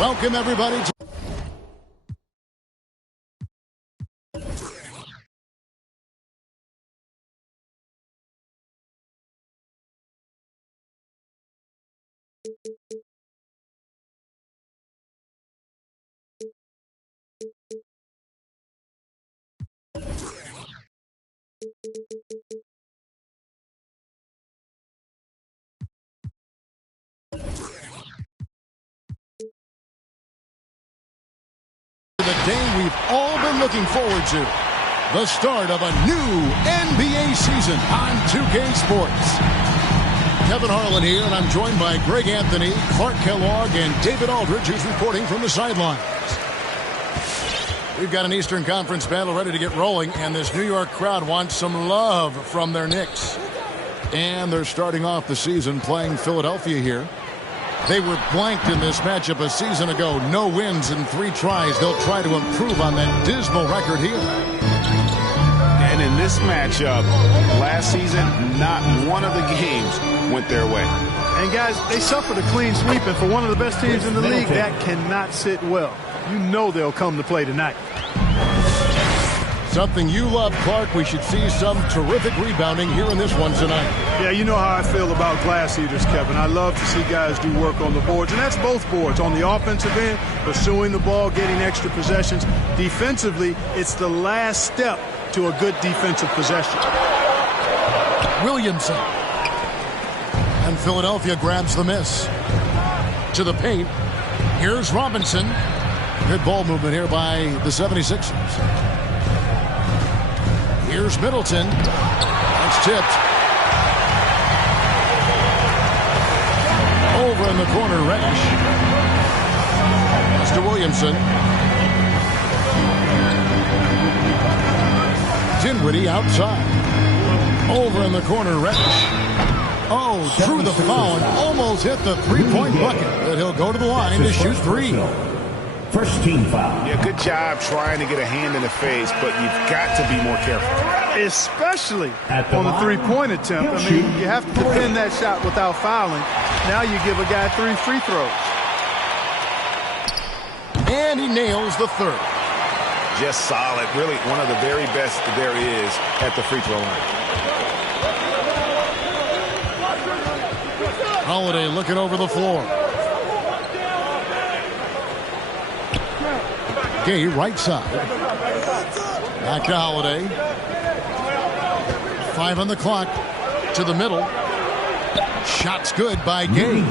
Welcome, everybody. The day we've all been looking forward to. The start of a new NBA season on 2K Sports. Kevin Harlan here, and I'm joined by Greg Anthony, Clark Kellogg, and David Aldridge, who's reporting from the sidelines. We've got an Eastern Conference battle ready to get rolling, and this New York crowd wants some love from their Knicks. And they're starting off the season playing Philadelphia here. They were blanked in this matchup a season ago. No wins in 3 tries. They'll try to improve on that dismal record here. And in this matchup, last season, not one of the games went their way. And guys, they suffered a clean sweep, and for one of the best teams in the league, that cannot sit well. You know they'll come to play tonight. Something you love, Clark. We should see some terrific rebounding here in this one tonight. Yeah, you know how I feel about glass eaters, Kevin. I love to see guys do work on the boards, and that's both boards. On the offensive end, pursuing the ball, getting extra possessions. Defensively, it's the last step to a good defensive possession. Williamson. And Philadelphia grabs the miss. To the paint. Here's Robinson. Good ball movement here by the 76ers. Here's Middleton. That's tipped. Over in the corner, Reddish. That's to Williamson. Dinwiddie outside. Over in the corner, Reddish. Oh, through the foul and almost hit the three-point bucket. But he'll go to the line to shoot 3. First team foul. Yeah, good job trying to get a hand in the face, but you've got to be more careful. Especially on the three-point attempt. I mean, you have to defend that shot without fouling. Now you give a guy 3 free throws. And he nails the 3rd. Just solid. Really one of the very best there is at the free throw line. Holiday looking over the floor. Gay right side. Back to Holiday. 5 on the clock. To the middle. Shots good by Gay.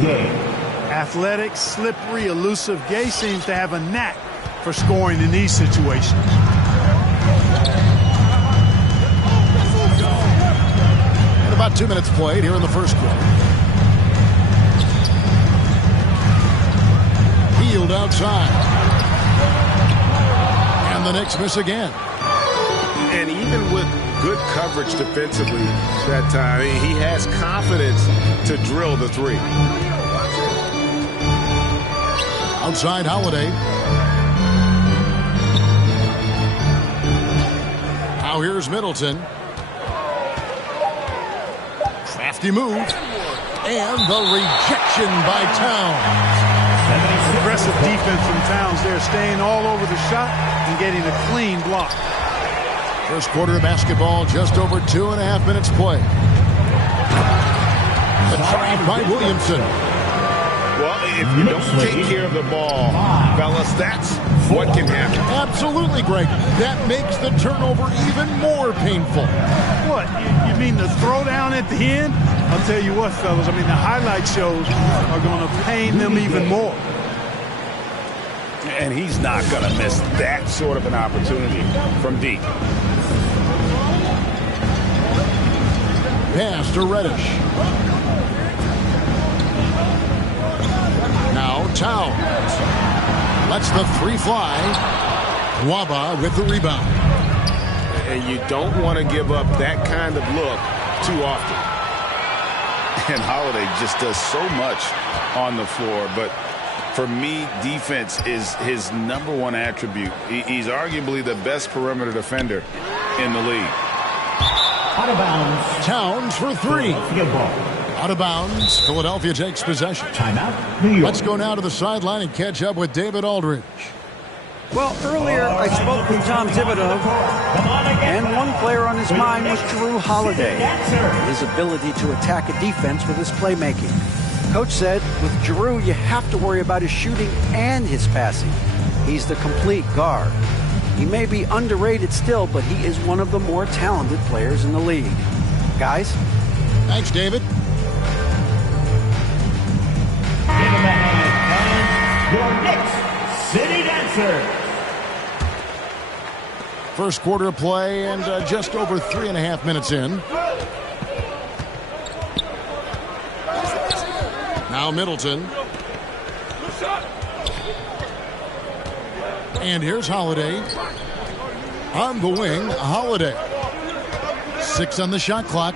Athletic, slippery, elusive. Gay seems to have a knack for scoring in these situations. And about 2 minutes played here in the first quarter. Healed outside. And the Knicks miss again. And even with good coverage defensively that time, he has confidence to drill the 3. Outside Holiday. Now here's Middleton. Crafty move. And the rejection by Towns. Aggressive defense from Towns there, staying all over the shot and getting a clean block. First quarter of basketball, just over 2.5 minutes played. The try by Williamson. Well, if you don't take care of the ball, fellas, that's what can happen. Absolutely, Greg. That makes the turnover even more painful. What? You mean the throwdown at the end? I'll tell you what, fellas. I mean, the highlight shows are going to pain them even more. And he's not going to miss that sort of an opportunity from deep. Pass to Reddish. Now Towns. Lets the 3 fly. Waba with the rebound. And you don't want to give up that kind of look too often. And Holiday just does so much on the floor. But for me, defense is his #1 attribute. He's arguably the best perimeter defender in the league. Out of bounds. Towns for 3. Out of bounds. Philadelphia takes possession. Timeout, New York. Let's go now to the sideline and catch up with David Aldridge. Well, earlier I spoke with Tom Thibodeau, and one player on his mind was Jrue Holiday. His ability to attack a defense with his playmaking. Coach said, with Jrue, you have to worry about his shooting and his passing. He's the complete guard. He may be underrated still, but he is one of the more talented players in the league. Guys? Thanks, David. Give him a hand, your Knicks City Dancers. First quarter of play and just over 3.5 minutes in. Now Middleton. And here's Holiday. On the wing, Holiday. 6 on the shot clock.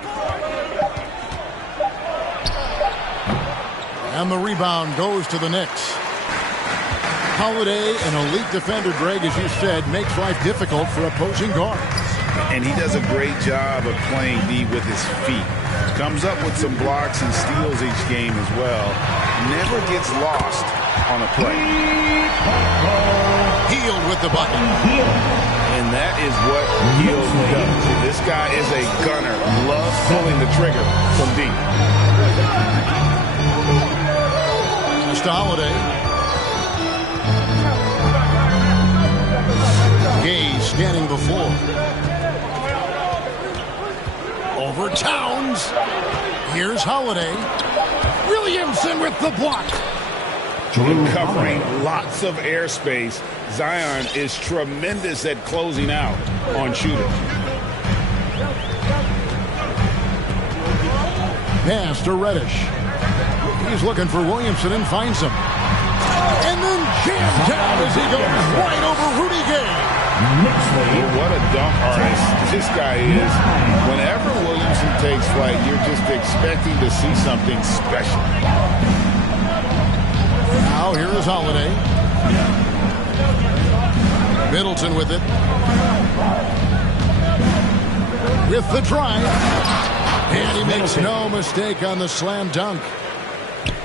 And the rebound goes to the Knicks. Holiday, an elite defender, Greg, as you said, makes life difficult for opposing guards. And he does a great job of playing D with his feet. Comes up with some blocks and steals each game as well. Never gets lost on a play. Hield with the bucket. And that is what Hield does. This guy is a gunner. Loves pulling the trigger from deep. Mr. Holiday. Gay scanning the floor. Over Towns. Here's Holiday. Williamson with the block. Covering lots of airspace. Zion is tremendous at closing out on shooters. Pass to Reddish. He's looking for Williamson and finds him. And then jammed down as he goes right over Rudy Gay. What a dunk artist this guy is. Whenever Williamson takes flight, you're just expecting to see something special. Now here is Holiday. Middleton with it. With the drive. And he makes no mistake on the slam dunk.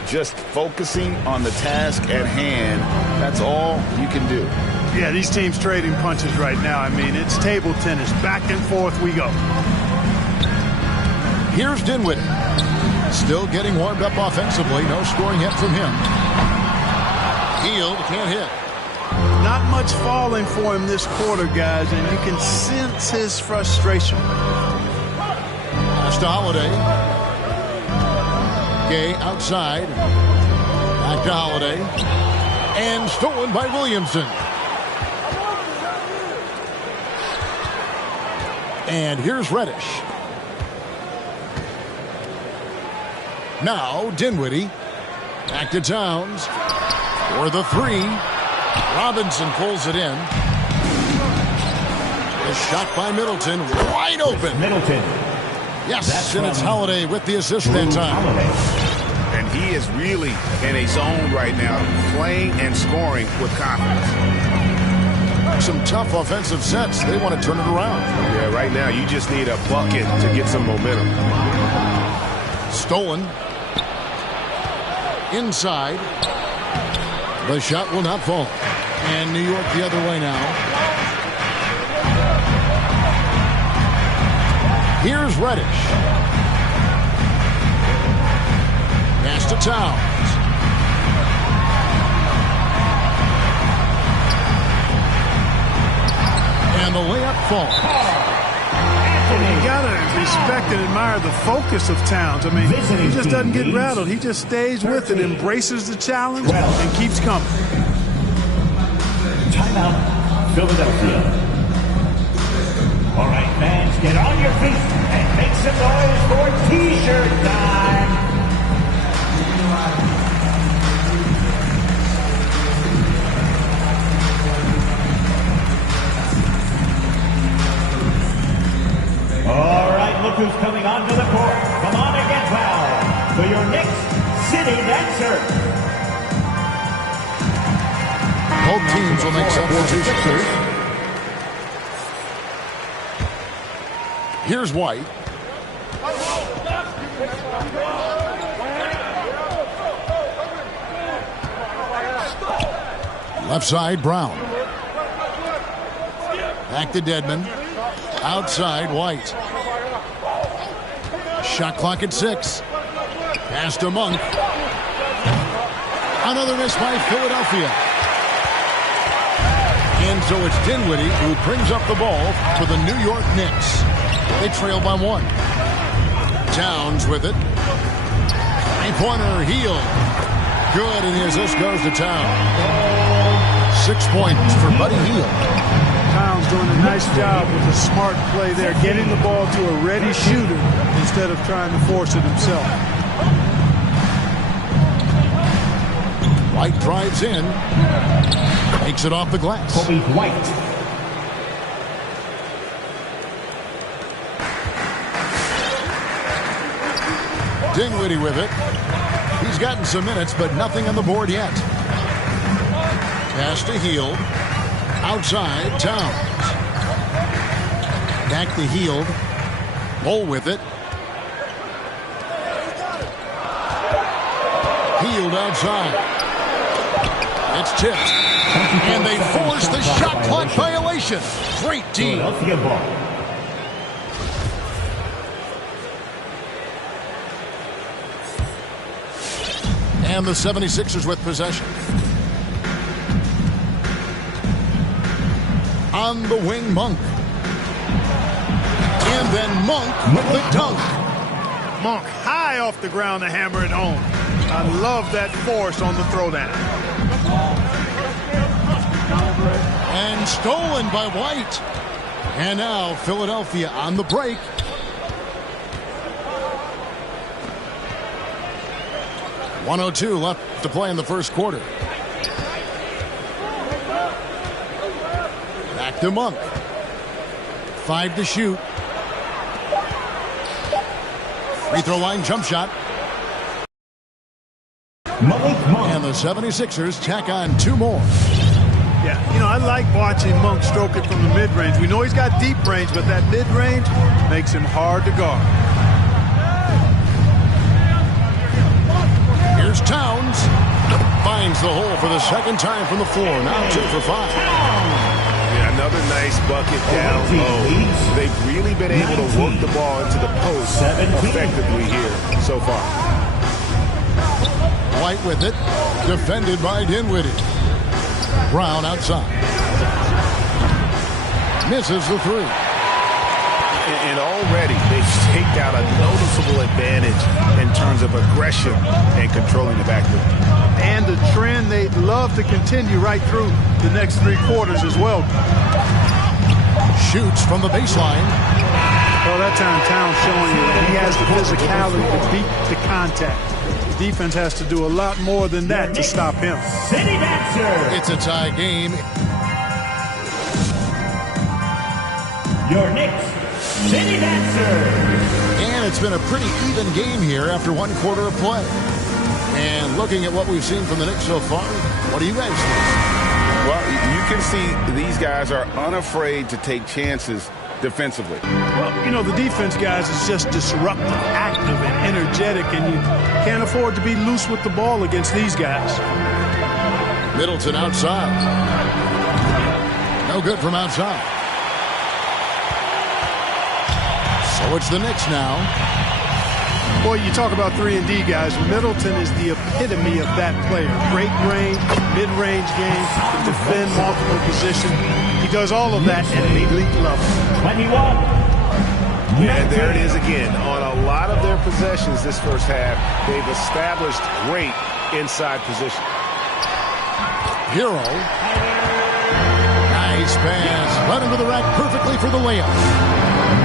Just focusing on the task at hand. That's all you can do. Yeah, these teams trading punches right now. I mean, it's table tennis. Back and forth we go. Here's Dinwiddie. Still getting warmed up offensively. No scoring yet from him. Hield can't hit. Not much falling for him this quarter, guys, and you can sense his frustration. Pass to Holiday. Gay outside. Back to Holiday. And stolen by Williamson. And here's Reddish. Now Dinwiddie. Back to Towns. For the three. Robinson pulls it in. A shot by Middleton. Wide open. Middleton. Yes, and it's Holiday with the assist that time. And he is really in a zone right now, playing and scoring with confidence. Some tough offensive sets. They want to turn it around. Yeah, right now you just need a bucket to get some momentum. Stolen. Inside. The shot will not fall. And New York the other way now. Here's Reddish. Pass to Towns. And the layup falls. You gotta respect and admire the focus of Towns. I mean, he just doesn't get rattled. He just stays with it, embraces the challenge, and keeps coming. Timeout, Philadelphia. All right, fans, get on your feet and make some noise for T-shirt time. All right, look who's coming onto the court. Come on and get fouled for your Knicks City Dancer. Both teams will make substitutions. Here's White. Left side, Brown. Back to Dedmon. Outside, White. Shot clock at 6. Pass to Monk. Another miss by Philadelphia. And so it's Dinwiddie who brings up the ball for the New York Knicks. They trail by 1. Towns with it. Three-pointer, Hield. Good, and the assist goes to Towns. 6 points for Buddy Hield. Towns doing a nice job with a smart play there, getting the ball to a ready shooter instead of trying to force it himself. White drives in. Takes it off the glass. Kobe White. Dinwiddie with it. He's gotten some minutes, but nothing on the board yet. Pass to Hield. Outside, Towns. Back to Hield. Bull with it. Hield outside. It's tipped. And they force the shot clock violation. Great team. And the 76ers with possession. On the wing, Monk. And then Monk with the dunk. Monk high off the ground to hammer it home. I love that force on the throwdown. And stolen by White. And now Philadelphia on the break. .102 left to play in the first quarter. Back to Monk. 5 to shoot. Free throw line jump shot. And the 76ers tack on 2 more. Yeah, you know, I like watching Monk stroke it from the mid-range. We know he's got deep range, but that mid-range makes him hard to guard. Here's Towns. Finds the hole for the second time from the floor. Now 2 for 5. Yeah, another nice bucket down low. They've really been able to work the ball into the post effectively here so far. White with it. Defended by Dinwiddie. Brown outside. Misses the 3. And already they've taken out a noticeable advantage in terms of aggression and controlling the backcourt. And the trend they'd love to continue right through the next 3 quarters as well. Shoots from the baseline. Well, that time Towns showing you that he has the physicality to beat the contact. The defense has to do a lot more than that to stop him. City Dancer. It's a tie game. Your Knicks City Dancer. And it's been a pretty even game here after 1 quarter of play. And looking at what we've seen from the Knicks so far, what do you guys think? Well, you can see these guys are unafraid to take chances defensively. Well, you know, the defense, guys, is just disruptive, active, and energetic, and you can't afford to be loose with the ball against these guys. Middleton outside. No good from outside. So it's the Knicks now. Boy, you talk about 3-and-D guys. Middleton is the epitome of that player. Great range, mid-range game, can defend multiple positions. He does all of that at an elite level. 21. And there it is again. On a lot of their possessions this first half, they've established great inside position. Hero. Nice pass. Right into the rack perfectly for the layup.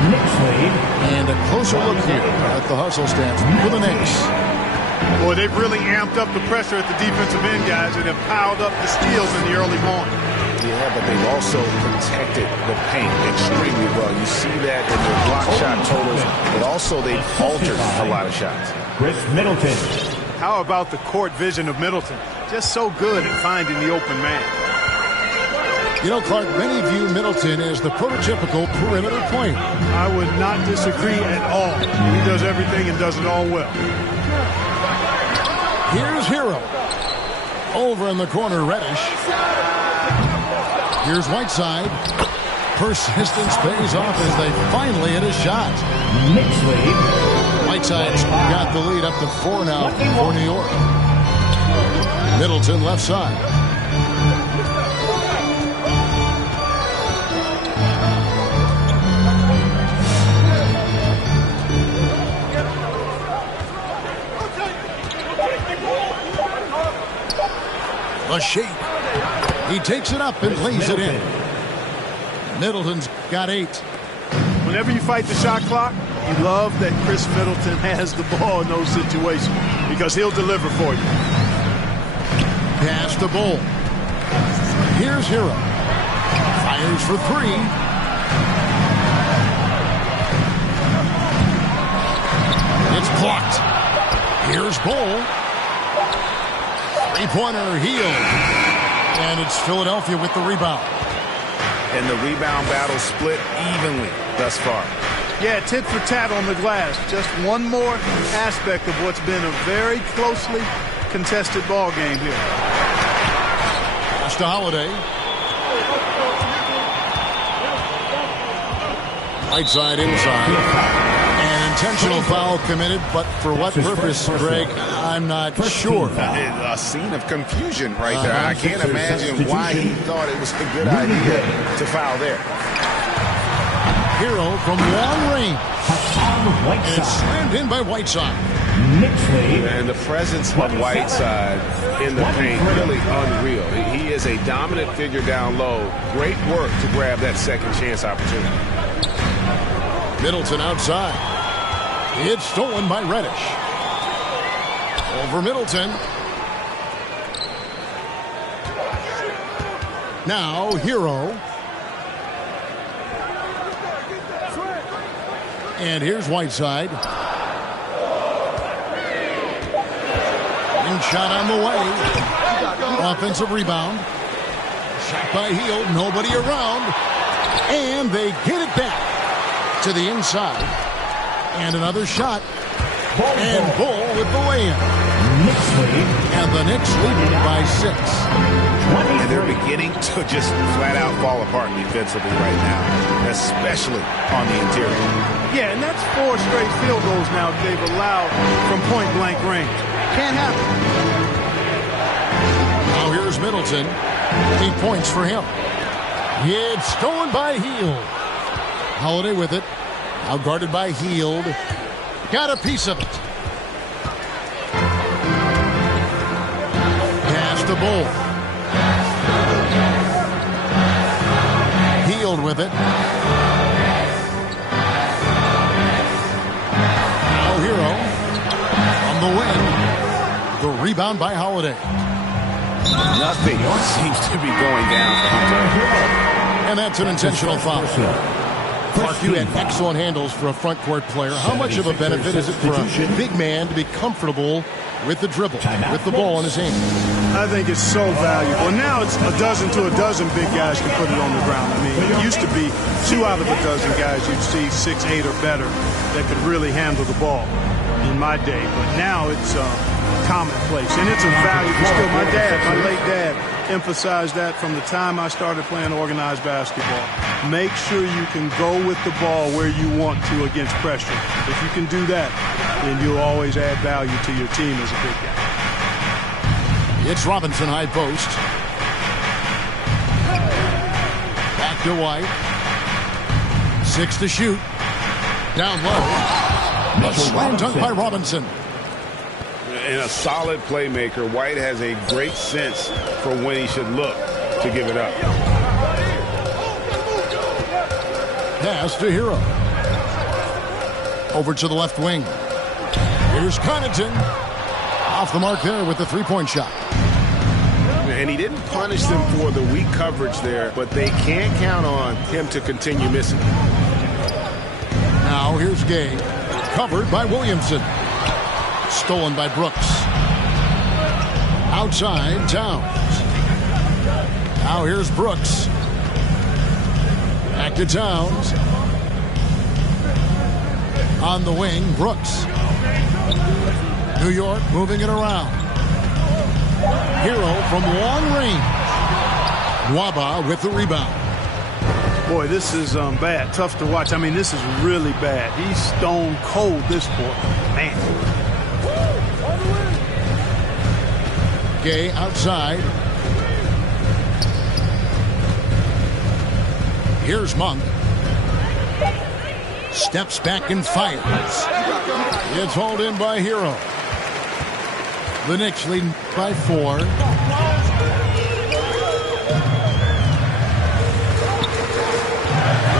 Knicks lead. And a closer look here at the hustle stance for the Knicks. Boy, they've really amped up the pressure at the defensive end, guys, and have piled up the steals in the early morning. Yeah, but they've also protected the paint extremely well. You see that in their block shot totals, but also they've altered a lot of shots. Chris Middleton. How about the court vision of Middleton? Just so good at finding the open man. You know, Clark, many view Middleton as the prototypical perimeter player. I would not disagree at all. He does everything and does it all well. Here's Hero. Over in the corner, Reddish. Here's Whiteside. Persistence pays off as they finally hit a shot. Knicks lead. Whiteside's got the lead up to 4 now for New York. Middleton left side. A shape. He takes it up and lays it in. Middleton's got 8. Whenever you fight the shot clock, you love that Chris Middleton has the ball in those situations because he'll deliver for you. Pass to Bull. Here's Hero. Fires for 3. It's blocked. Here's Bull. Three-pointer Hield. And it's Philadelphia with the rebound. And the rebound battle split evenly thus far. Yeah, tit for tat on the glass. Just one more aspect of what's been a very closely contested ball game here. Pass to Holiday. Right side inside. An intentional foul committed, but for what purpose, Greg, I'm not sure. A scene of confusion right there. I can't imagine why he thought it was a good idea to foul there. Hero from long range. And it's slammed in by Whiteside. And the presence of Whiteside in the paint, really unreal. He is a dominant figure down low. Great work to grab that second chance opportunity. Middleton outside. It's stolen by Reddish. Over Middleton. Now Hero. And here's Whiteside. And shot on the way. Offensive rebound. Shot by Hield. Nobody around. And they get it back to the inside. And another shot. And Bull with the lay-in. And the Knicks lead by 6. And they're beginning to just flat out fall apart defensively right now, especially on the interior. Yeah, and that's 4 straight field goals now they've allowed from point-blank range. Can't happen. Now here's Middleton. 8 points for him. It's stolen by Hield. Holiday with it. Now guarded by Hield. Got a piece of it. Pass to Bull. Hield with it. Now Hero on the wing. The rebound by Holiday. Nothing seems to be going down for him. And that's an intentional foul. Clark, you had excellent handles for a front court player. How much of a benefit is it for a big man to be comfortable with the dribble, with the ball in his hand? I think it's so valuable. And now it's a dozen to a dozen big guys can put it on the ground. I mean, it used to be 2 out of a dozen guys you'd see 6, 8 or better that could really handle the ball in my day. But now it's commonplace, and it's a valuable skill. My late dad, emphasized that from the time I started playing organized basketball. Make sure you can go with the ball where you want to against pressure. If you can do that, then you'll always add value to your team as a big guy. It's Robinson high post. Back to White. 6 to shoot. Down low. A slam dunk by Robinson. And a solid playmaker, White has a great sense for when he should look to give it up. Pass to Hero. Over to the left wing. Here's Connaughton. Off the mark there with the three-point shot. And he didn't punish them for the weak coverage there, but they can't count on him to continue missing. Now here's Gay. Covered by Williamson. Stolen by Brooks. Outside, Towns. Now here's Brooks. Back to Towns. On the wing, Brooks. New York moving it around. Hero from long range. Nwaba with the rebound. Boy, this is bad. Tough to watch. I mean, this is really bad. He's stone cold, this boy. Man. Gay outside. Here's Monk. Steps back and fires. It's hauled in by Hero. The Knicks leading by 4.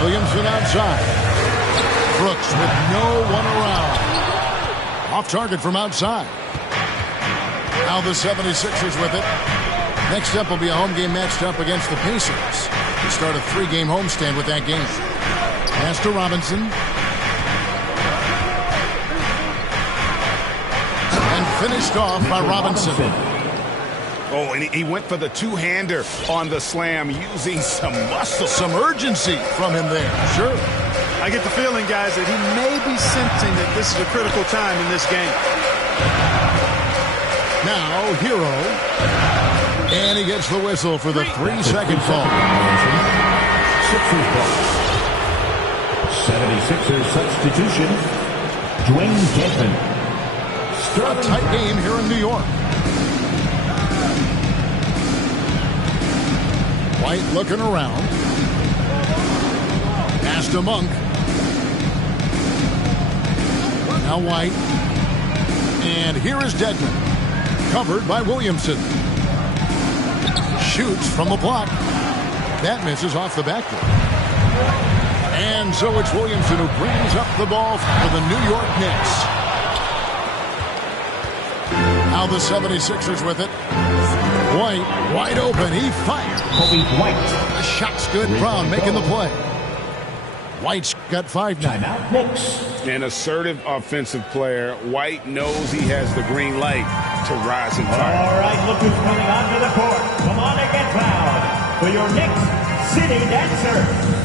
Williamson outside. Brooks with no one around. Off target from outside. Now the 76ers with it. Next up will be a home game matched up against the Pacers. They start a 3-game homestand with that game. Pass to Robinson. And finished off by Robinson. Oh, and he went for the two-hander on the slam, using some muscle. Some urgency from him there. Sure. I get the feeling, guys, that he may be sensing that this is a critical time in this game. Now, Hero. And he gets the whistle for the 3-second call. Sixers ball. 76ers substitution. Dwayne Dedmon. A tight game here in New York. White looking around. Pass to Monk. Now White. And here is Dedmon. Covered by Williamson. Shoots from the block. That misses off the backboard. And so it's Williamson who brings up the ball for the New York Knicks. Now the 76ers with it. White, wide open. He fires. Kobe White. The shot's good. Brown making the play. White's got 5 now. Timeout Knicks. An assertive offensive player. White knows he has the green light to rise and fire. All right, look who's coming onto the court. Come on and get loud for your Knicks City Dancer.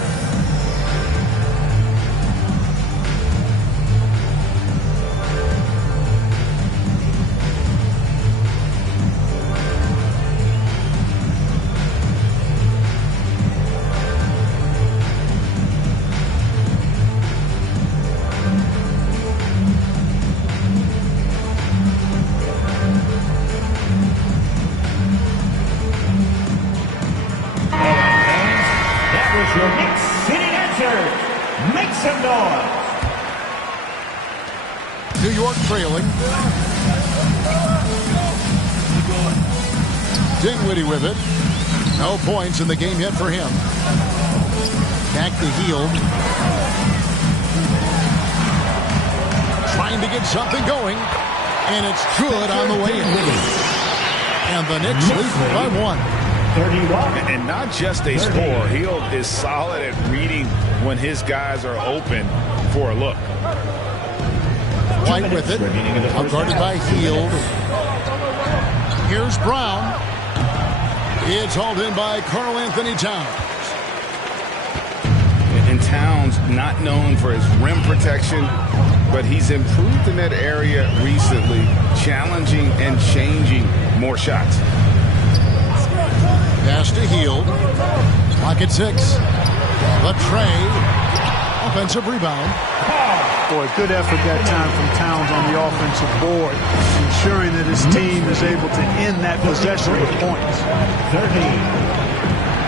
Your Knicks City Dancers, make some noise. New York trailing. Dinwiddie with it. No points in the game yet for him. Back to Hield. Trying to get something going. And it's good on the way in. And the Knicks lead by 1. 31. And not just a score. Hield is solid at reading when his guys are open for a look. White with it. Guarded by Hield. Here's Brown. It's hauled in by Karl Anthony Towns. And Towns not known for his rim protection, but he's improved in that area recently, challenging and changing more shots. Pass to Hield. Clock at 6. The tray. Offensive rebound. Boy, good effort that time from Towns on the offensive board, ensuring that his team is able to end that possession with points. 30.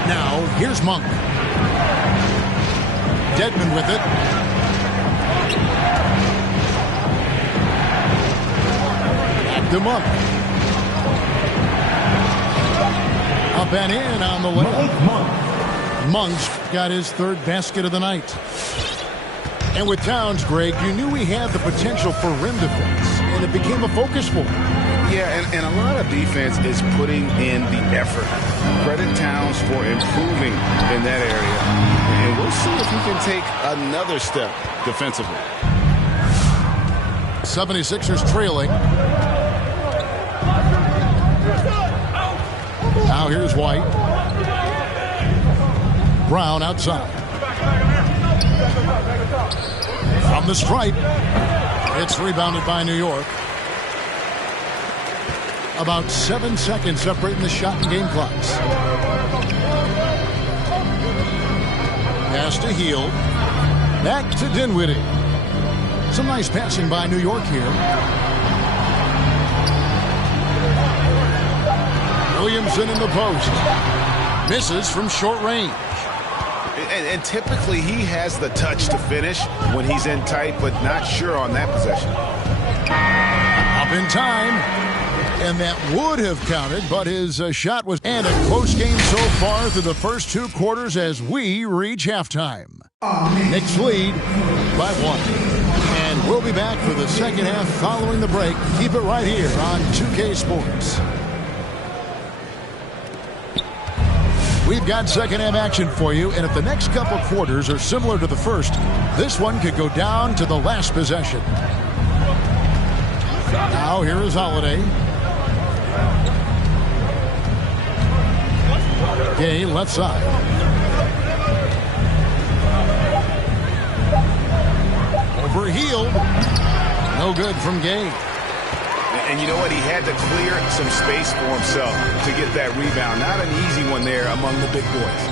Now, here's Monk. Dedmon with it. Back to Monk. Up and in on the layup. Monk's got his 3rd basket of the night. And with Towns, Greg, you knew he had the potential for rim defense, and it became a focus for him. Yeah, and a lot of defense is putting in the effort. Credit Towns for improving in that area. And we'll see if he can take another step defensively. 76ers trailing. Now here's White. Brown outside. From the stripe. It's rebounded by New York. About 7 seconds separating the shot and game clocks. Pass to Hield. Back to Dinwiddie. Some nice passing by New York here. Williamson in the post. Misses from short range. And typically he has the touch to finish when he's in tight, but not sure on that possession. Up in time. And that would have counted, but his shot was... And a close game so far through the first 2 quarters as we reach halftime. Knicks lead by 1. And we'll be back for the second half following the break. Keep it right here on 2K Sports. We've got second half action for you, and if the next couple quarters are similar to the first, this one could go down to the last possession. Now here is Holiday. Gay left side. Over Hield. No good from Gay. And you know what? He had to clear some space for himself to get that rebound. Not an easy one there among the big boys.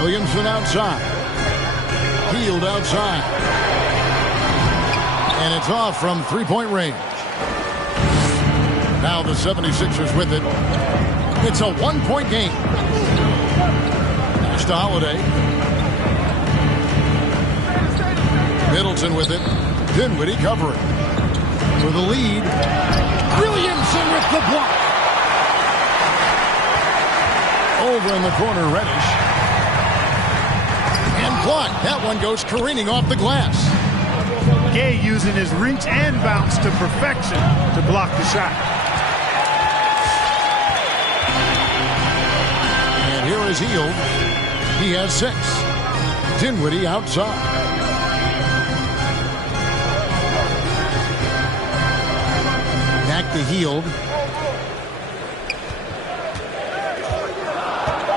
Williamson outside. Hield outside. And it's off from three-point range. Now the 76ers with it. It's a one-point game. Pass to Holiday. Middleton with it. Dinwiddie covering. For the lead. Williamson with the block. Over in the corner, Reddish. And blocked. That one goes careening off the glass. Gay using his reach and bounce to perfection to block the shot. And here is Hield. He has 6. Dinwiddie outside. Back to Hield.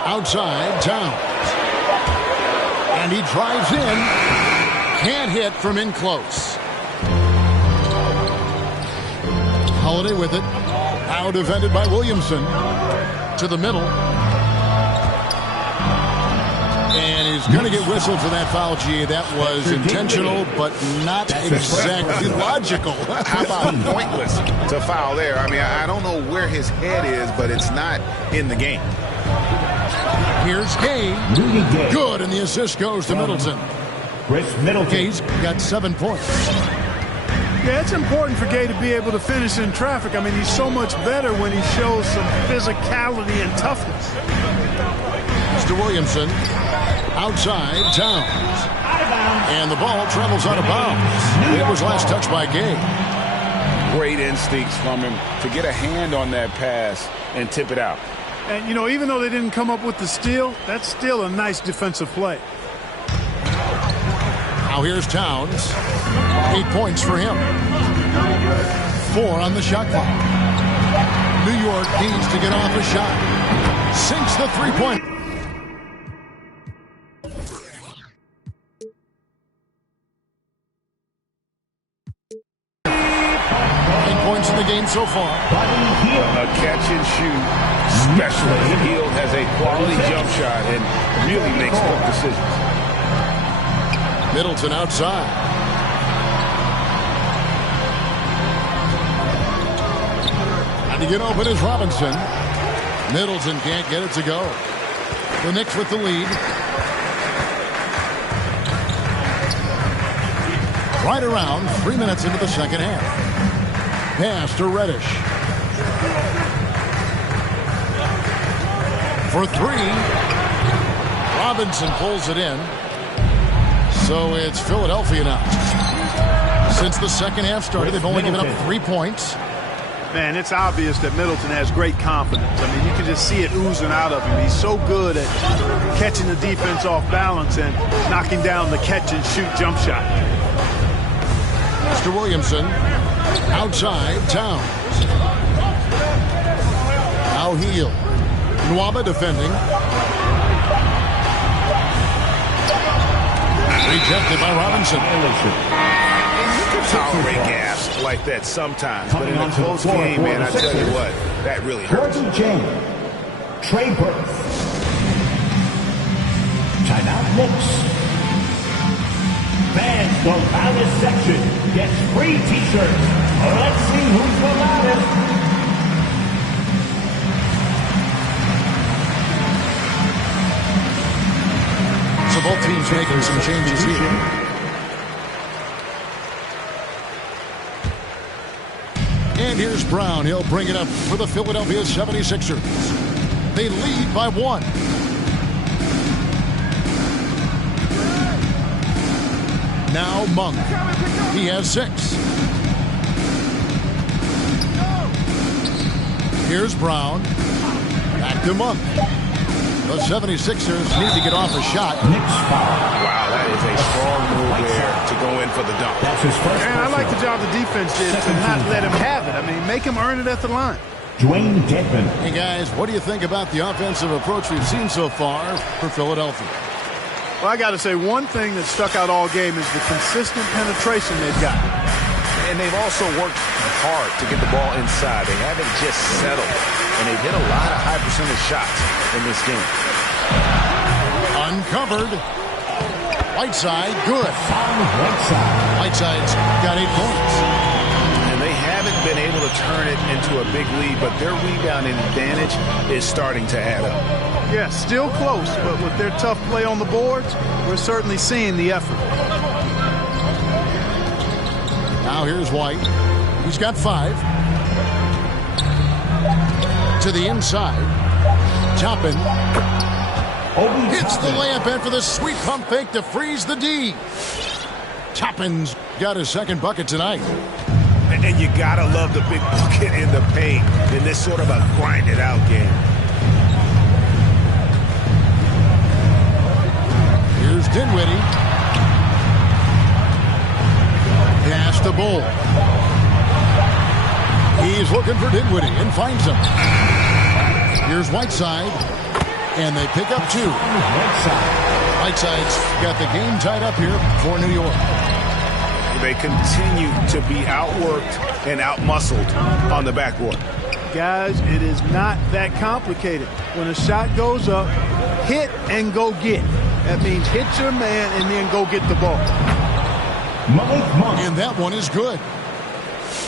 Outside, Towns. And he drives in. Can't hit from in close. Holiday with it. Now defended by Williamson. To the middle. And he's going to get whistled for that foul, G. That was intentional, but not exactly logical. How about pointless to foul there? I mean, I don't know where his head is, but it's not in the game. Here's Gay. Good, and the assist goes to Middleton. Gay's got 7 points. Yeah, it's important for Gay to be able to finish in traffic. I mean, he's so much better when he shows some physicality and toughness. Mr. Williamson. Outside, Towns. And the ball travels out of bounds. It was last touched by Gay. Great instincts from him to get a hand on that pass and tip it out. And, you know, even though they didn't come up with the steal, that's still a nice defensive play. Now here's Towns. 8 points for him. 4 on the shot clock. New York needs to get off a shot. Sinks the three-point. 8 points in the game so far. A catch and shoot specialist. Hield has a quality jump shot and really makes quick decisions. Middleton outside. And to get open is Robinson. Middleton can't get it to go. The Knicks with the lead. Right around 3 minutes into the second half. Pass to Reddish. For 3. Robinson pulls it in. So it's Philadelphia now. Since the second half started, they've only given up 3 points. Man, it's obvious that Middleton has great confidence. I mean, you can just see it oozing out of him. He's so good at catching the defense off balance and knocking down the catch-and-shoot jump shot. Mr. Williamson, outside, Towns. Now Hield. Nwaba defending. Rejected by Robinson. could tolerate gaps like that sometimes, but in a close game, man, I tell you what, that really hurts. Trey Burke. Timeout Knicks. Fans, the loudest section gets free t-shirts. Let's see who's the loudest. So both teams making some changes here. And here's Brown. He'll bring it up for the Philadelphia 76ers. They lead by 1. Now Monk. He has 6. Here's Brown. Back to Monk. The 76ers need to get off a shot. Wow, that is a strong move there to go in for the dunk. And I like the job the defense did to not let him have it. I mean, make him earn it at the line. Dwayne Dedmon. Hey, guys, what do you think about the offensive approach we've seen so far for Philadelphia? Well, I got to say, one thing that stuck out all game is the consistent penetration they've got. And they've also worked hard to get the ball inside. They haven't just settled. And they've hit a lot of high percentage shots in this game. Uncovered. Whiteside, good. Whiteside's got 8 points. And they haven't been able to turn it into a big lead, but their rebounding advantage is starting to add up. Yeah, still close, but with their tough play on the boards, we're certainly seeing the effort. Now here's White. He's got 5. To the inside. Toppin. Hits the layup in for the sweet pump fake to freeze the D. Toppin's got his 2nd bucket tonight. And you gotta love the big bucket in the paint in this sort of a grinded out game. Here's Dinwiddie. Pass to Bull. He's looking for Dinwiddie and finds him. Here's Whiteside. And they pick up 2. Whiteside's got the game tied up here for New York. They continue to be outworked and outmuscled on the backboard. Guys, it is not that complicated. When a shot goes up, hit and go get. That means hit your man and then go get the ball. And that one is good.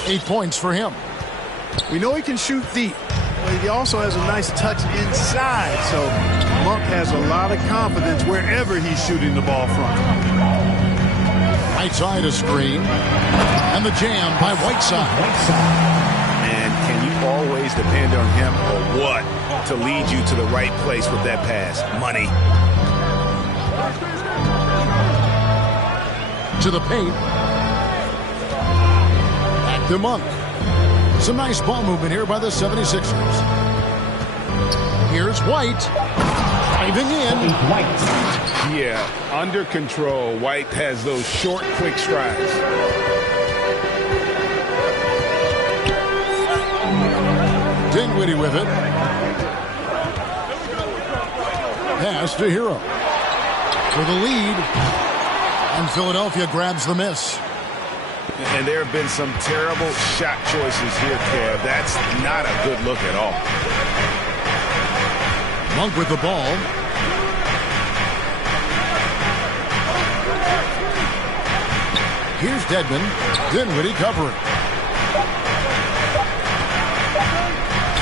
8 points for him. We know he can shoot deep, but he also has a nice touch inside. So Monk has a lot of confidence wherever he's shooting the ball from. Right side a screen. And the jam by Whiteside. And can you always depend on him or what to lead you to the right place with that pass? Money. To the paint. Back to Monk. Some nice ball movement here by the 76ers. Here's White. Driving in. Yeah, under control. White has those short, quick strides. Dinwiddie with it. Pass to Hero. For the lead. And Philadelphia grabs the miss. And there have been some terrible shot choices here, Kev. That's not a good look at all. Monk with the ball. Here's Dedmon. Dinwiddie covering.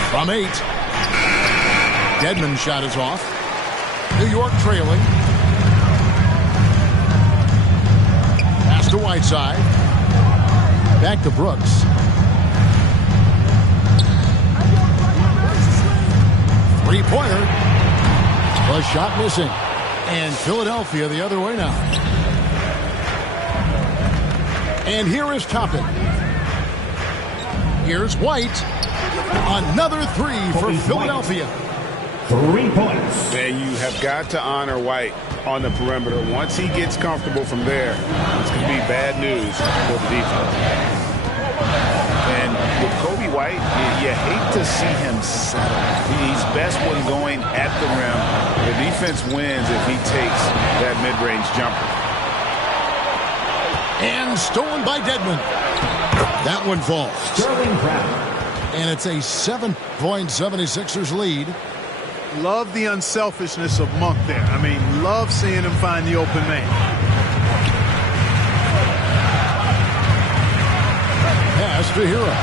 From 8. Dedmon's shot is off. New York trailing. Pass to Whiteside. Back to Brooks. Three-pointer. The shot missing. And Philadelphia the other way now. And here is Toppin. Here's White. Another 3 for Philadelphia. 3 points. And you have got to honor White on the perimeter. Once he gets comfortable from there, it's going to be bad news for the defense. And with Kobe White, you hate to see him settle. He's best when going at the rim. The defense wins if he takes that mid-range jumper. And stolen by Dedmon. That one falls. And it's a 7-point 76ers lead. Love the unselfishness of Monk there. I mean, love seeing him find the open man. Pass to Hero.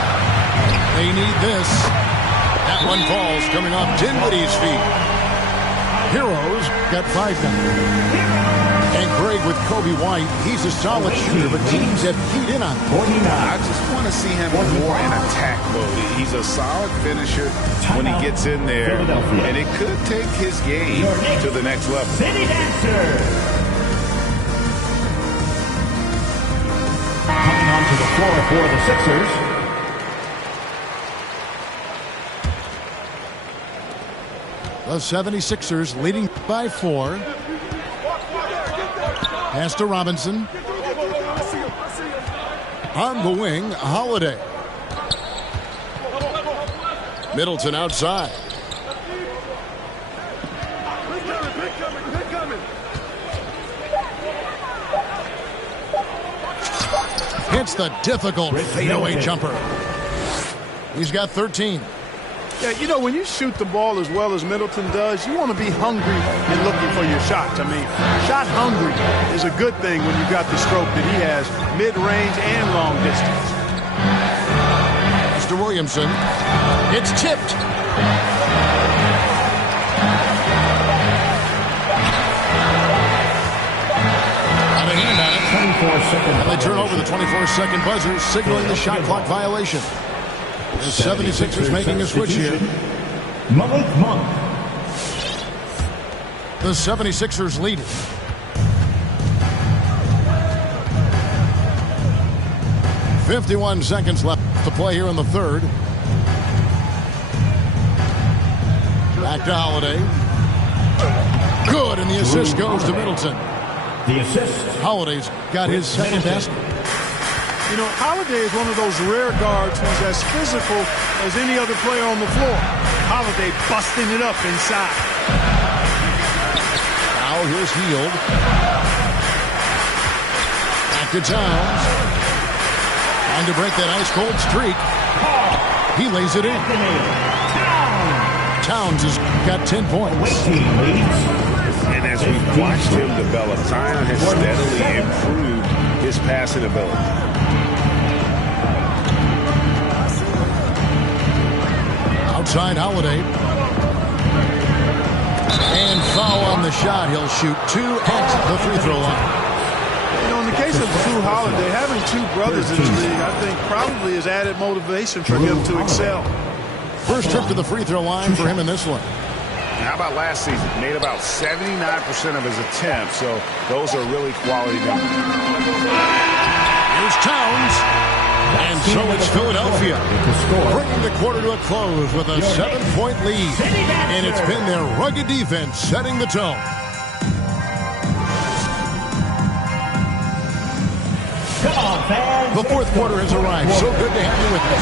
They need this. That one falls, coming off Dinwiddie's feet. Hero's got 5 now. And Greg with Kobe White, he's a solid shooter, but teams have keyed in on him. I just want to see him more in attack mode. He's a solid finisher when he gets in there, and it could take his game to the next level. City Dancer. Coming onto the floor for the Sixers. The 76ers leading by 4. Pass to Robinson. On the wing, Holiday. Middleton outside. Hits the difficult fadeaway jumper. He's got 13. Yeah, you know, when you shoot the ball as well as Middleton does, you want to be hungry and looking for your shots. I mean, shot hungry is a good thing when you've got the stroke that he has, mid-range and long distance. Mr. Williamson, it's tipped. Out of hand on it. 24-second. And they turn over the 24-second buzzer, signaling the shot clock violation. The 76ers making a switch here. Malik Monk. The 76ers lead it. .51 seconds left to play here in the third. Back to Holiday. Good, and the assist goes to Middleton. The assist. Holiday's got his second basket. You know, Holiday is one of those rare guards who's as physical as any other player on the floor. Holiday busting it up inside. Now here's Hield. Back to Towns. Trying to break that ice-cold streak. He lays it in. Towns has got 10 points. And as we've watched him develop, Zion has steadily improved his passing ability. Outside Holiday. And foul on the shot. He'll shoot 2 at the free throw line. You know, in the case of Drew Holiday, having 2 brothers in the league, I think probably is added motivation for him to excel. First trip to the free throw line for him in this one. How about last season? Made about 79% of his attempts, so those are really quality numbers. Here's Towns. And so it's Philadelphia bringing the quarter to a close with a 7-point lead. And it's been their rugged defense setting the tone. Come on, fans. The fourth quarter has arrived. So good to have you with us.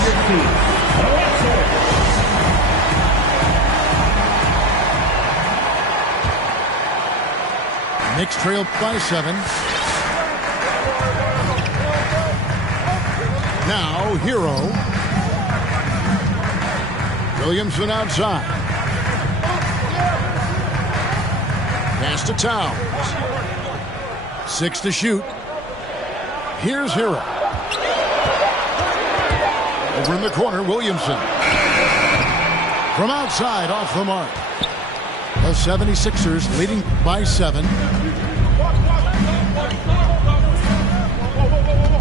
Knicks trail by 7. Now, Hero. Williamson outside. Pass to Towns. 6 to shoot. Here's Hero. Over in the corner, Williamson. From outside, off the mark. The 76ers leading by 7.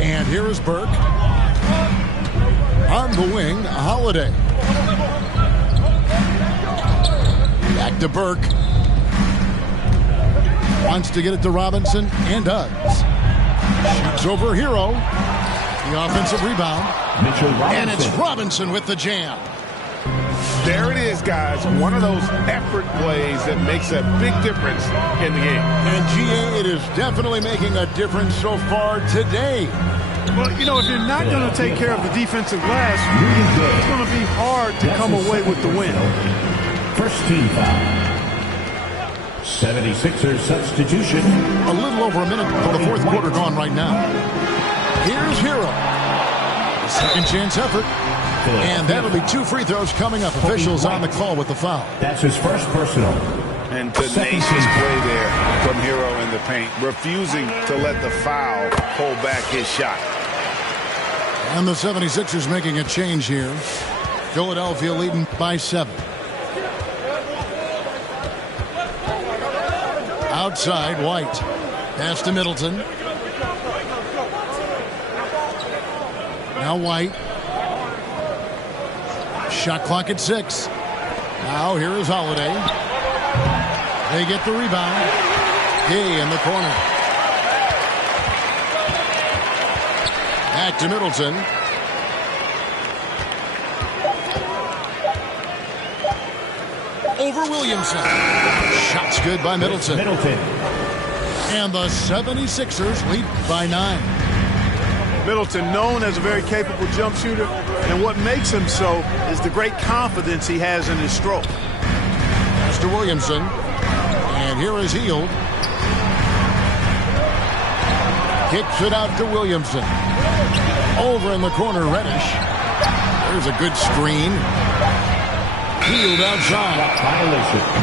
And here is Burke. On the wing, Holiday. Back to Burke. Wants to get it to Robinson, and does. Shoots over Hero. The offensive rebound. And it's Robinson with the jam. There it is, guys. One of those effort plays that makes a big difference in the game. And GA, it is definitely making a difference so far today. Well, you know, if you're not going to take care of the defensive glass, it's going to be hard to come away with the win. First team foul. 76ers substitution. A little over a minute of the fourth quarter gone right now. Here's Hero. A second chance effort. And that'll be 2 free throws coming up. Officials on the call with the foul. That's his first personal. And tenacious play there from Hero in the paint, refusing to let the foul hold back his shot. And the 76ers making a change here. Philadelphia leading by 7. Outside, White. Pass to Middleton. Now White. Shot clock at 6. Now here is Holiday. They get the rebound. Gay in the corner. Back to Middleton. Over Williamson. Shots good by Middleton. And the 76ers lead by 9. Middleton, known as a very capable jump shooter, and what makes him so is the great confidence he has in his stroke. Pass to Williamson. And here is Hield. Kicks it out to Williamson. Over in the corner, Reddish. There's a good screen. Hield outside.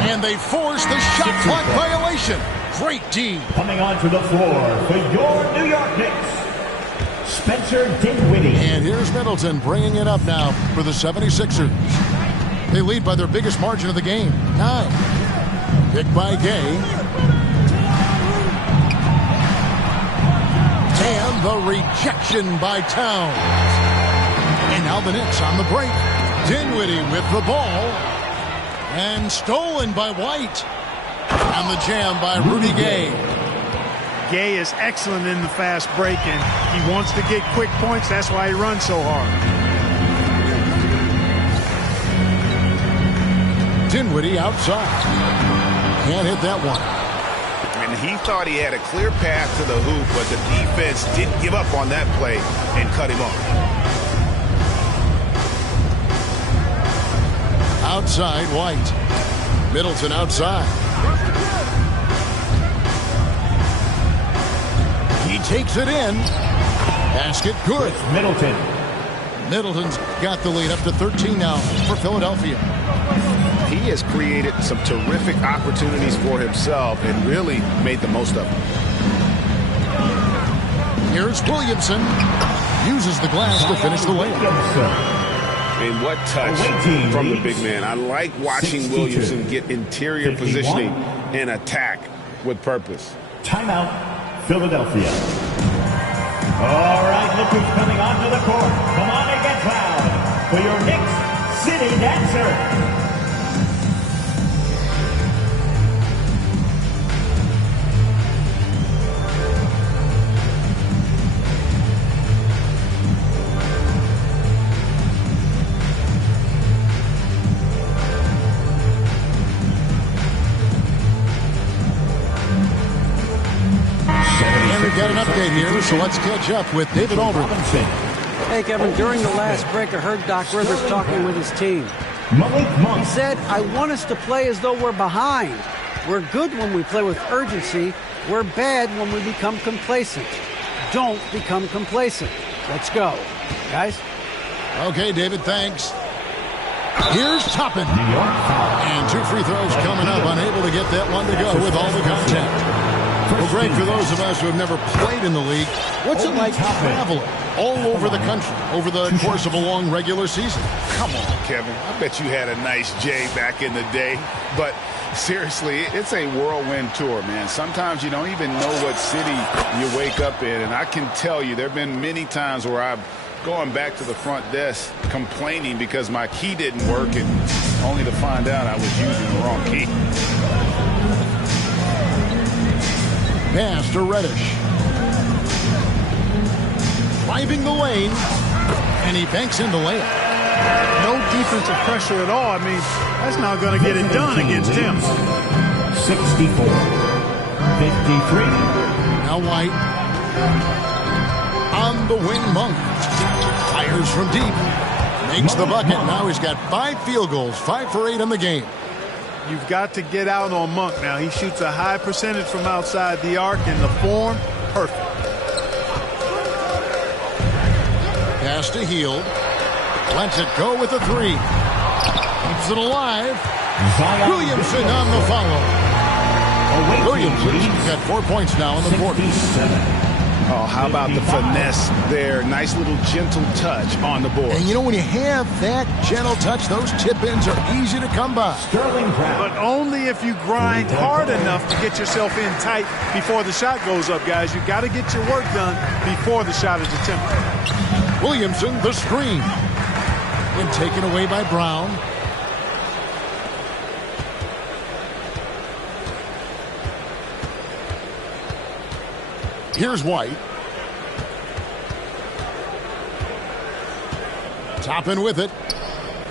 And they force the shot clock violation. Great team. Coming onto the floor for your New York Knicks, Spencer Dinwiddie. And here's Middleton bringing it up now for the 76ers. They lead by their biggest margin of the game, 9. Picked by Gay. And the rejection by Towns. And now the Knicks on the break. Dinwiddie with the ball. And stolen by White. And the jam by Rudy Gay. Gay is excellent in the fast break, and he wants to get quick points. That's why he runs so hard. Dinwiddie outside. Can't hit that one. And he thought he had a clear path to the hoop, but the defense didn't give up on that play and cut him off. Outside, White. Middleton outside. He takes it in. Basket good. Middleton. Middleton's got the lead up to 13 now for Philadelphia. He has created some terrific opportunities for himself and really made the most of them. Here's Williamson. Uses the glass to finish the layup. And what touch from the big man. I like watching Williamson get interior positioning and attack with purpose. Timeout, Philadelphia. All right, look who's coming onto the court. Come on and get loud for your Knicks City Dancer. Got an update here, so let's catch up with David Aldridge. Hey, Kevin, during the last break, I heard Doc Rivers talking with his team. He said, I want us to play as though we're behind. We're good when we play with urgency. We're bad when we become complacent. Don't become complacent. Let's go. Guys? Okay, David, thanks. Here's Toppin. And 2 free throws coming up. Unable to get that one to go with all the contact. Well, Greg, for those of us who have never played in the league, what's it like traveling all over the country over the course of a long regular season? Come on, Kevin. I bet you had a nice J back in the day. But seriously, it's a whirlwind tour, man. Sometimes you don't even know what city you wake up in. And I can tell you there have been many times where I've gone back to the front desk complaining because my key didn't work, and only to find out I was using the wrong key. Pass to Reddish. Driving the lane, and he banks in the layup. No defensive pressure at all. I mean, that's not going to get it done against him. 64. 53. Now White. On the wing, Monk. Fires from deep. Makes the bucket. Now he's got 5 field goals, 5 for 8 in the game. You've got to get out on Monk now. He shoots a high percentage from outside the arc, and the form, perfect. pass to Hield. Lets it go with a three. Keeps it alive. Williamson on the follow. Williamson's got 4 points now in the fourth. Oh, how about the finesse there? Nice little gentle touch on the board. And you know, when you have that gentle touch, those tip-ins are easy to come by. But only if you grind hard enough to get yourself in tight before the shot goes up, guys. You got to get your work done before the shot is attempted. Williamson, the screen. And taken away by Brown. Here's White. Toppin with it.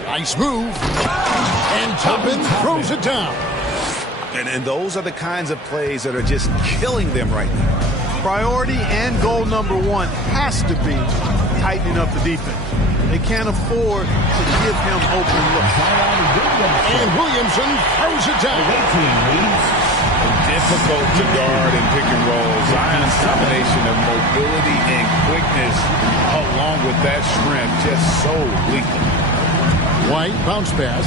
Nice move. And Toppin throws it down. And those are the kinds of plays that are just killing them right now. Priority and goal number one has to be tightening up the defense. They can't afford to give him open looks. And Williamson throws it down. Difficult to guard and pick and roll. Zion's combination of mobility and quickness along with that strength just so lethal. White bounce pass.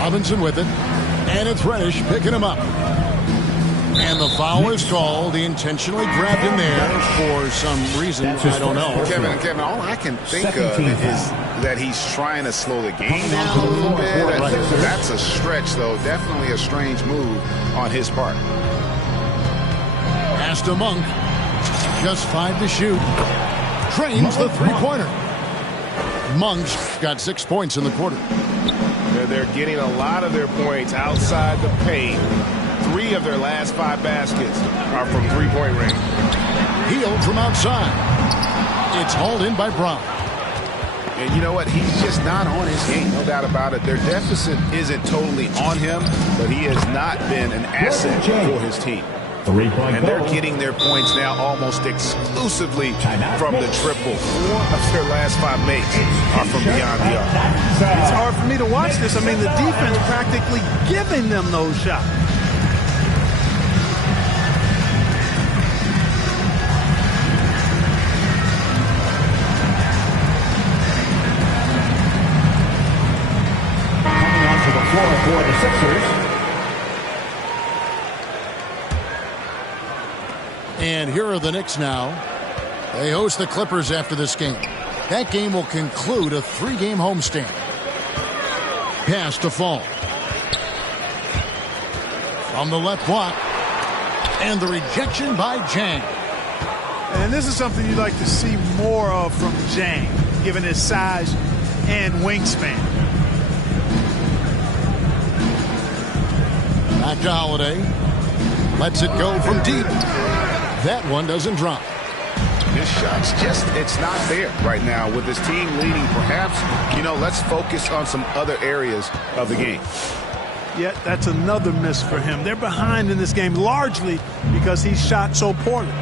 Robinson with it. And it's Reddish picking him up. And the foul is called. He intentionally grabbed him there for some reason. I don't know. Kevin, all I can think of is that he's trying to slow the game down a little bit. That's a stretch, though. Definitely a strange move on his part. Pass to Monk. Just 5 to shoot. Trains the three-pointer. Monk's got 6 points in the quarter. They're getting a lot of their points outside the paint. 3 of their last 5 baskets are from three-point range. Hield from outside. It's hauled in by Brown. And you know what? He's just not on his game, no doubt about it. Their deficit isn't totally on him, but he has not been an asset for his team. And they're getting their points now almost exclusively from the triple. 4 of their last 5 makes are from beyond the arc. It's hard for me to watch this. I mean, the defense practically giving them those shots. For the Sixers. And here are the Knicks now. They host the Clippers after this game. That game will conclude a 3-game homestand. Pass to Fall. From the left block. And the rejection by Jang. And this is something you'd like to see more of from Jang, given his size and wingspan. Back to Holiday. Lets it go from deep. That one doesn't drop. This shot's it's not there right now with this team leading. Perhaps, let's focus on some other areas of the game. Yet that's another miss for him. They're behind in this game largely because he shot so poorly.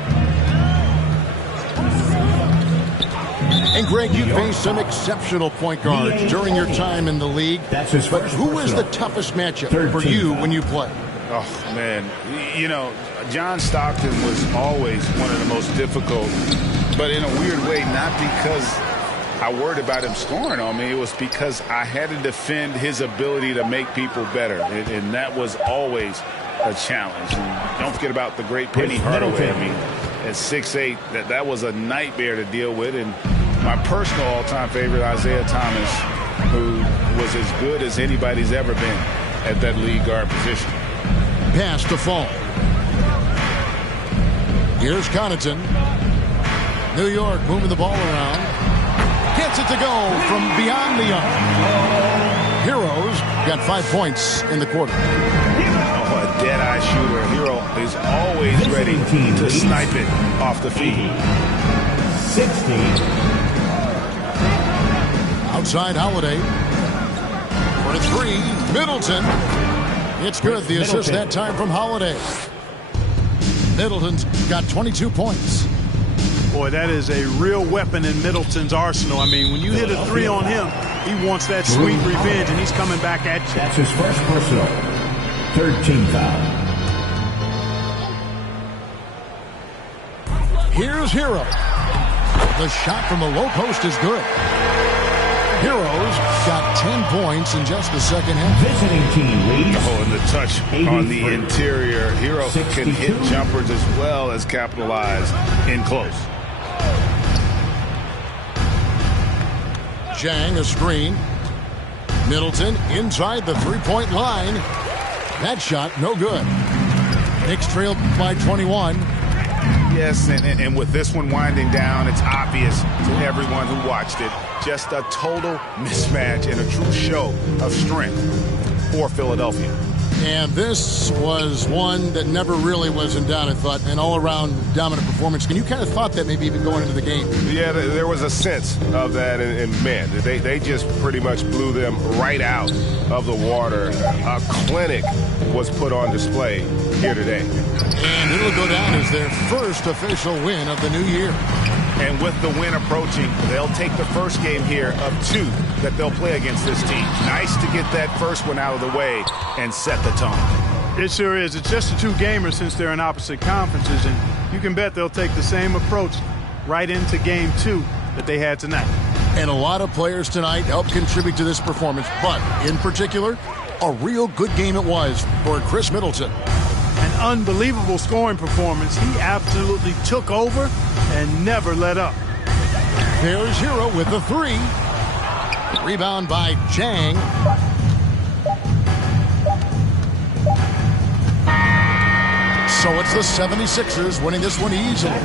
And Greg, you faced some exceptional point guards during your time in the league. But who was the toughest matchup for you when you played? Oh, man. John Stockton was always one of the most difficult, but in a weird way, not because I worried about him scoring on me. It was because I had to defend his ability to make people better, and that was always a challenge. And don't forget about the great Penny Hardaway. I mean, at 6'8", that was a nightmare to deal with. And my personal all-time favorite, Isaiah Thomas, who was as good as anybody's ever been at that lead guard position. Pass to Fall. Here's Connaughton. New York moving the ball around. Gets it to go from beyond the arc. Heroes got 5 points in the quarter. Oh, a dead-eye shooter. Hero is always ready to snipe it off the feed. 60. Outside Holiday. For 3, Middleton. It's good. The assist that time from Holiday. Middleton's got 22 points. Boy, that is a real weapon in Middleton's arsenal. I mean, when you hit a 3 on him, he wants that sweet revenge, and he's coming back at you. That's his first personal. 3rd team foul. Here's Hero. The shot from the low post is good. Heroes got 10 points in just the second half. Visiting team leads. Oh, and the touch on the interior. Hero can hit jumpers as well as capitalize in close. Jang, a screen. Middleton inside the three-point line. That shot, no good. Knicks trailed by 21. Yes, and with this one winding down, it's obvious to everyone who watched it. Just a total mismatch and a true show of strength for Philadelphia. And this was one that never really was in doubt, I thought, an all-around dominant performance. And you kind of thought that maybe even going into the game. Yeah, there was a sense of that, and man, they just pretty much blew them right out of the water. A clinic was put on display here today. And it'll go down as their first official win of the new year. And with the win approaching, they'll take the first game here of 2 that they'll play against this team. Nice to get that first one out of the way and set the tone. It sure is. It's just a 2-gamer since they're in opposite conferences, and you can bet they'll take the same approach right into game 2 that they had tonight. And a lot of players tonight helped contribute to this performance, but in particular, a real good game it was for Chris Middleton. An unbelievable scoring performance. He absolutely took over and never let up. There's Hero with the 3. Rebound by Jang. So it's the 76ers winning this one easily.